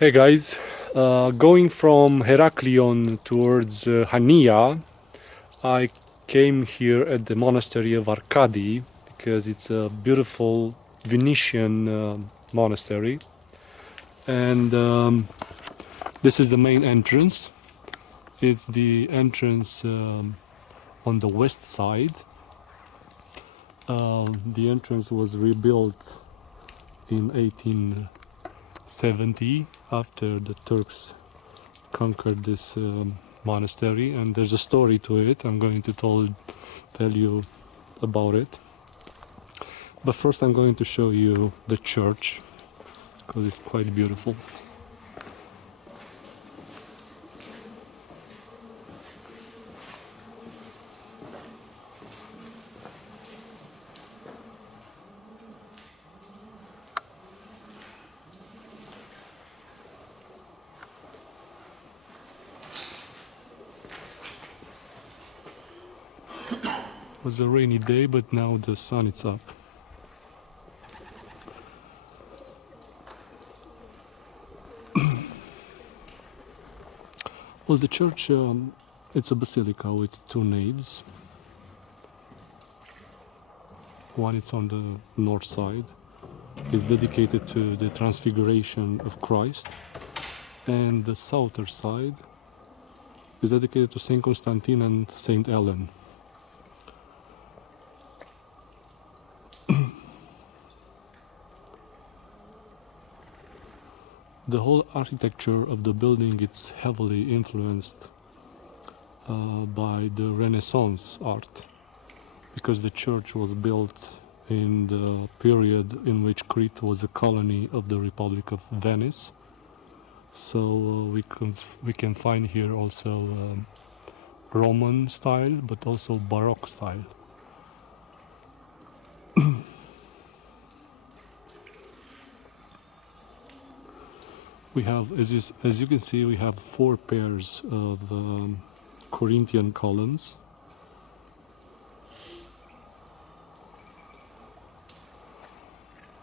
Hey guys, going from Heraklion towards Hania, I came here at the monastery of Arkadi because it's a beautiful Venetian monastery, and this is the main entrance. It's the entrance on the west side. The entrance was rebuilt in 1870 after the Turks conquered this monastery, and there's a story to it. I'm going to tell you about it, but first I'm going to show you the church because it's quite beautiful. It was a rainy day, but now the sun is up. Well, the church, it's a basilica with two naves. One is on the north side, is dedicated to the Transfiguration of Christ, and the southern side is dedicated to Saint Constantine and Saint Ellen. The whole architecture of the building is heavily influenced by the Renaissance art, because the church was built in the period in which Crete was a colony of the Republic of Venice. So we can find here also Roman style, but also baroque style. We have, as you can see, we have 4 pairs of Corinthian columns.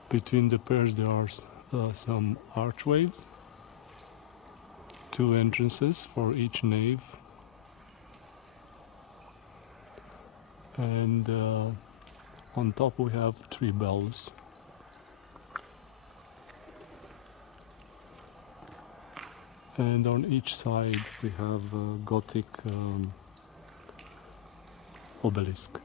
Between the pairs there are some archways, 2 entrances for each nave, and on top we have 3 bells. And on each side we have a Gothic obelisk.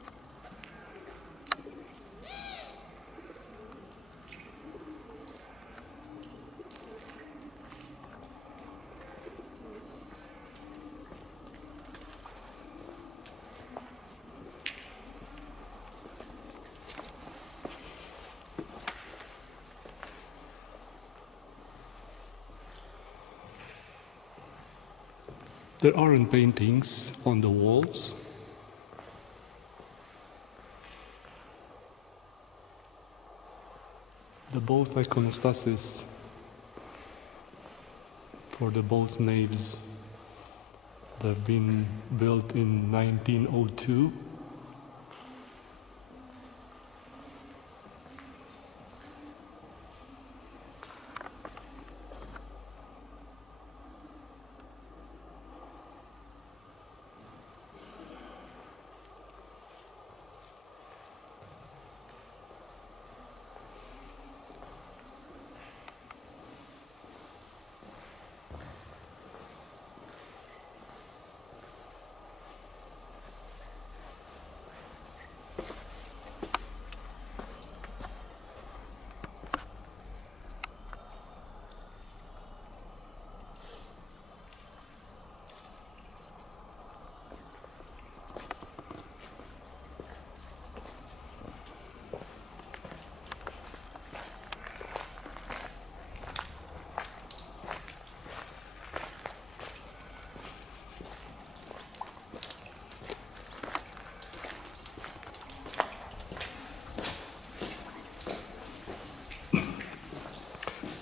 There aren't paintings on the walls. The both iconostasis for the both naves, they've been built in 1902.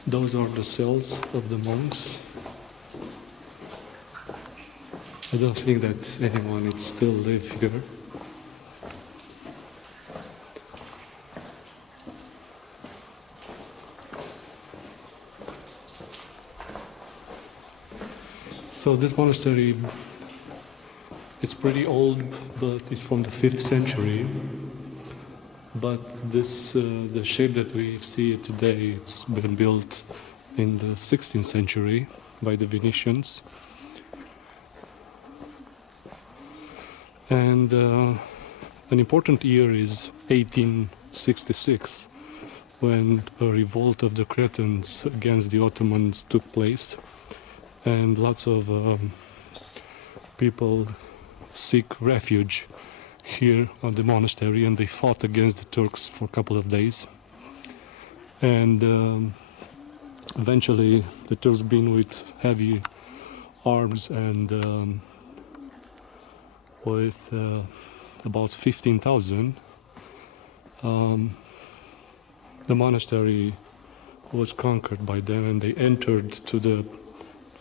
Those are the cells of the monks. I don't think that anyone would still live here. So this monastery, it's pretty old, but it's from the 5th century. But this, the shape that we see today, it's been built in the 16th century by the Venetians. And an important year is 1866, when a revolt of the Cretans against the Ottomans took place, and lots of people seek refuge here at the monastery, and they fought against the Turks for a couple of days. And eventually the Turks, being with heavy arms and with about 15,000, the monastery was conquered by them, and they entered to the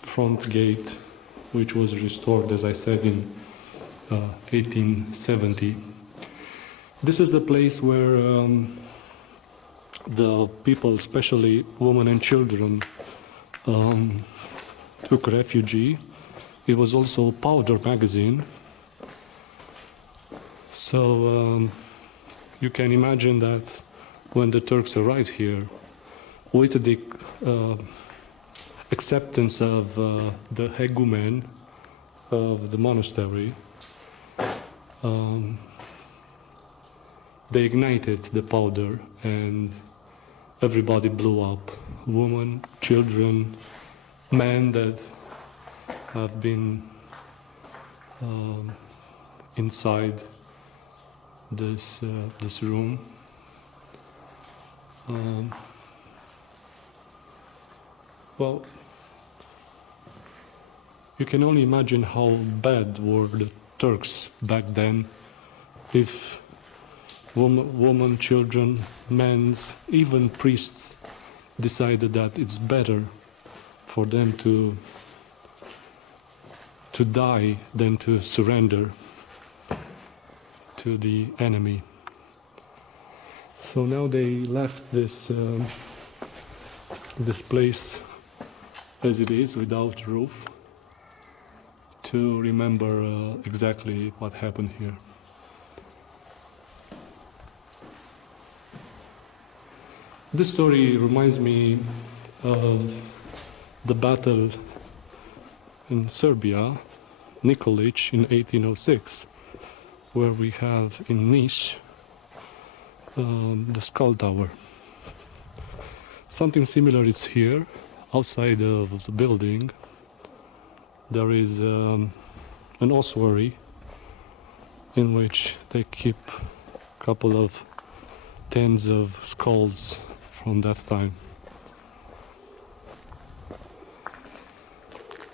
front gate, which was restored, as I said, in 1870. This is the place where the people, especially women and children, took refuge. It was also a powder magazine. So you can imagine that when the Turks arrived here, with the acceptance of the hegumen of the monastery, they ignited the powder and everybody blew up. Women, children, men that have been inside this room. Well, you can only imagine how bad were the Turks back then. If women, children, men, even priests decided that it's better for them to die than to surrender to the enemy. So now they left this this place as it is, without roof, to remember exactly what happened here. This story reminds me of the battle in Serbia, Nikolic, in 1806, where we have in Niš the skull tower. Something similar is here, outside of the building. There is an ossuary in which they keep a couple of tens of skulls from that time.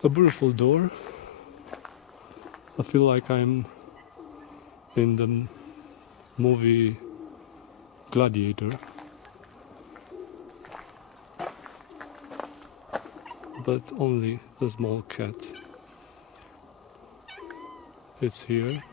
A beautiful door. I feel like I'm in the movie Gladiator. But only a small cat. It's here.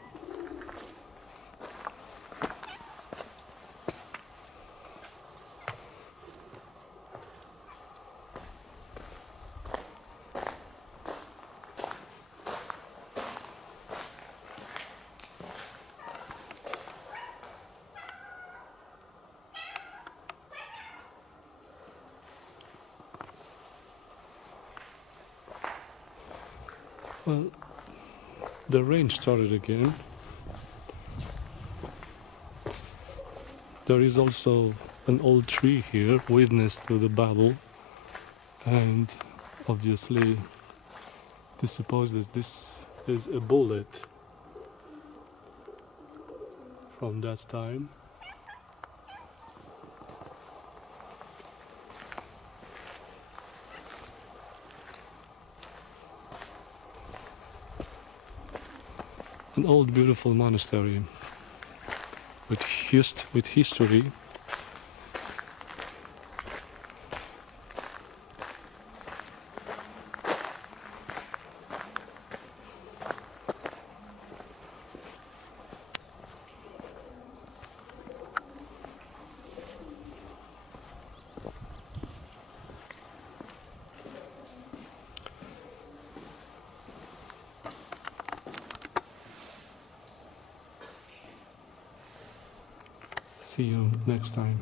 Well, the rain started again. There is also an old tree here, witness to the battle, and obviously they suppose that this is a bullet from that time. An old beautiful monastery with history. See you next time.